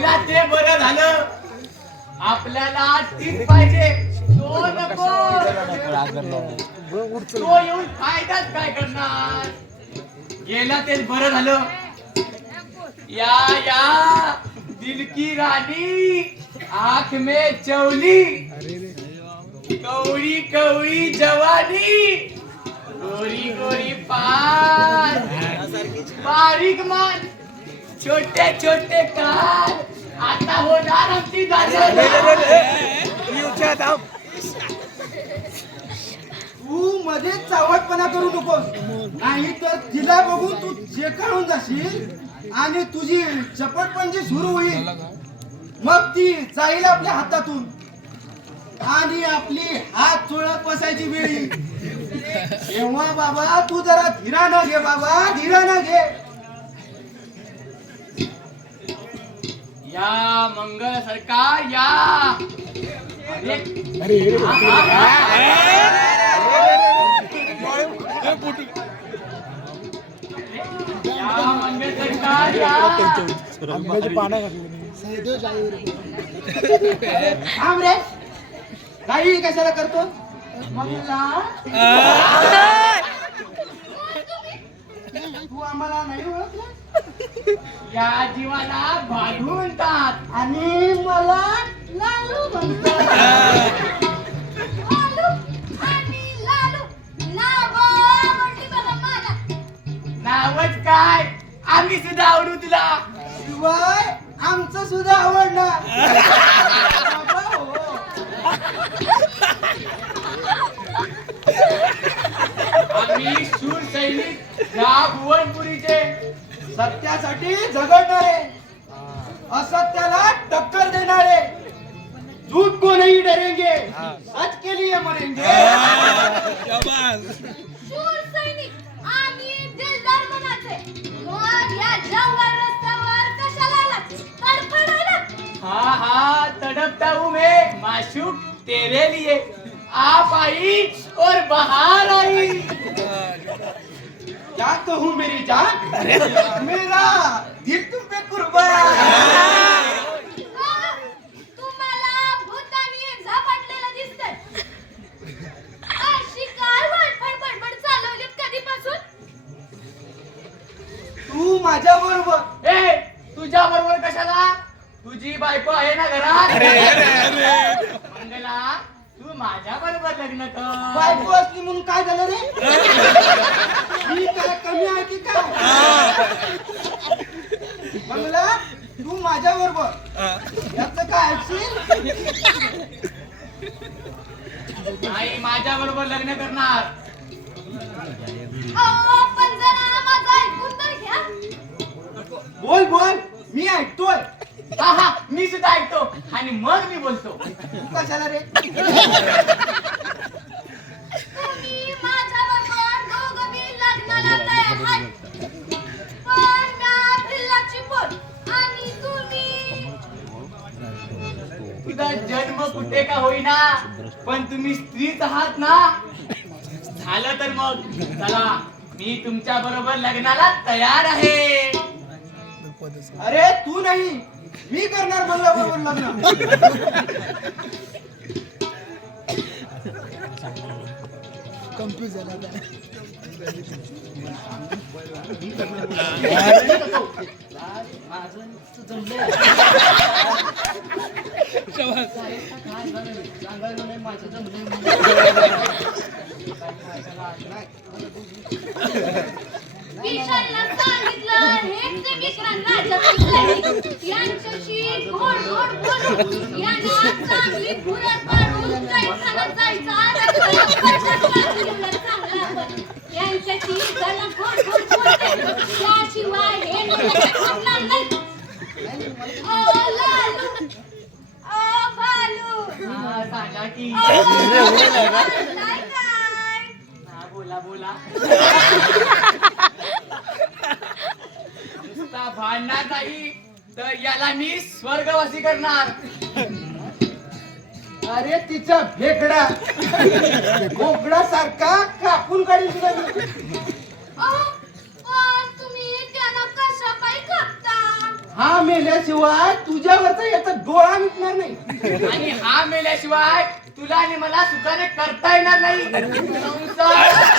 गेला ते बरं झालं. आपल्याला तीच पाहिजे. तो नको तो येऊन फायदाच काय करणार? गेला तेच बरं झालं. या या. दिल की रानी आंख में चवली. कवळी कवळी जवानी. गोरी गोरी पान. बारीक मान. छोटे छोटे कान. आता होणार आमची तू मध्ये चावटपणा करू नकोस. नाही तर तिला बघून तू चेकाळून जाशील आणि तुझी चपटपणजी सुरू होईल. मग ती जाईल आपल्या हातातून. आणि आपली हात चोळत बसायची वेळ. तेव्हा बाबा तू जरा धीरानं घे बाबा धीरानं घे. या मंगळ सरकार या. अरे, सरकार या. थांब रे. काही कशाला करतो? मंगला तू आम्हाला नाही ओळखलं? या जीवाला बांधून टाक. आणि मला लालू म्हणतात लालू आणि लालू नावं मोठी बघा माझ्या. नावच काय? आम्ही सुद्धा आवडू तुला. शिवाय आमचं सुद्धा आवडणार. बाबा हो. आम्ही शूर सैनिक या भुवनपुरीचे. सत्यासाठी झगडणारे. असत्याला टक्कर देणारे. झूठ को नहीं डरेंगे सच के लिए मरेंगे शूर सैनिक आणि दिलदार मनाचे. या जंगल रस्त्यावर कशाला आलात? तडफडायला? हाँ हाँ तड़पता हूँ मैं माशूक तेरे लिए आप आई और बाहर आई. क्या कहूँ मेरी जान मेरा दिल तुम पे कुर्बान? तू माझ्या बरोबर ए तुझ्या बरोबर कशाला? तुझी बायको आहे ना घरात? मंगला माझ्या बरोबर लग्न कर. बायको असली म्हणून काय झालं रे? मी काय कमी आहे की काय? मंगला तू माझ्या बरोबर याचं काय ऐकशील? नाही माझ्या बरोबर लग्न करणार. बोल बोल. मी ऐकतोय. हा हा मी सुद्धा ऐकतो. आणि मग मी बोलतो. कशाला रे? तुम्ही माझ्याबरोबर दोघं बी लग्नाला तयार आहात. पण म्या भिल्लाची पोर आणि तुम्ही तुझा जन्म कुठे का होईना? पण तुम्ही स्त्रीच आहात ना? झालं तर मग. चला मी तुमच्या बरोबर लग्नाला तयार आहे. अरे तू नाही. मी करणार मंगला बरोबर लग्न. किशनला बोला बोला नुसता भांडणार नाही तर याला मी स्वर्गवासी करणार. अरे तिचा भेकडा. बोकडा सारखा कापून काढील तुला मी. अहो, पण तुम्ही त्यांना कशा पायी कापता? हा मेल्याशिवाय तुझ्यावरचा याचा डोळा मिटणार नाही. आणि हा मेल्याशिवाय तुला आणि मला सुखाने करता येणार नाही. संसार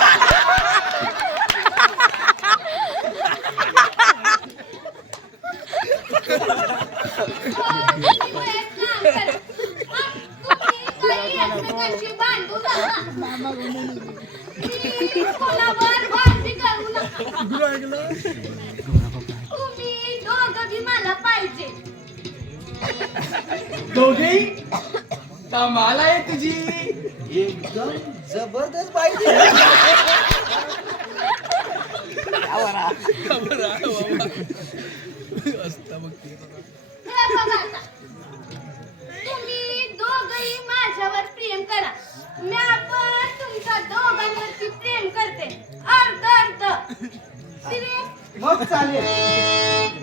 तुम्ही एक काम करा. तुम्ही काही एकमेकांशी भांडू नका. मी कोणावर भांडणी करू नका. तुम्ही दोघं बी मला पाहिजे दोघेही कमाल आहे तुझी. एकदम जबरदस्त पाहिजे हे बघा मी आपण तुमच्या दोघांवरती प्रेम करते. अर्ध अर्ध मग चालेल.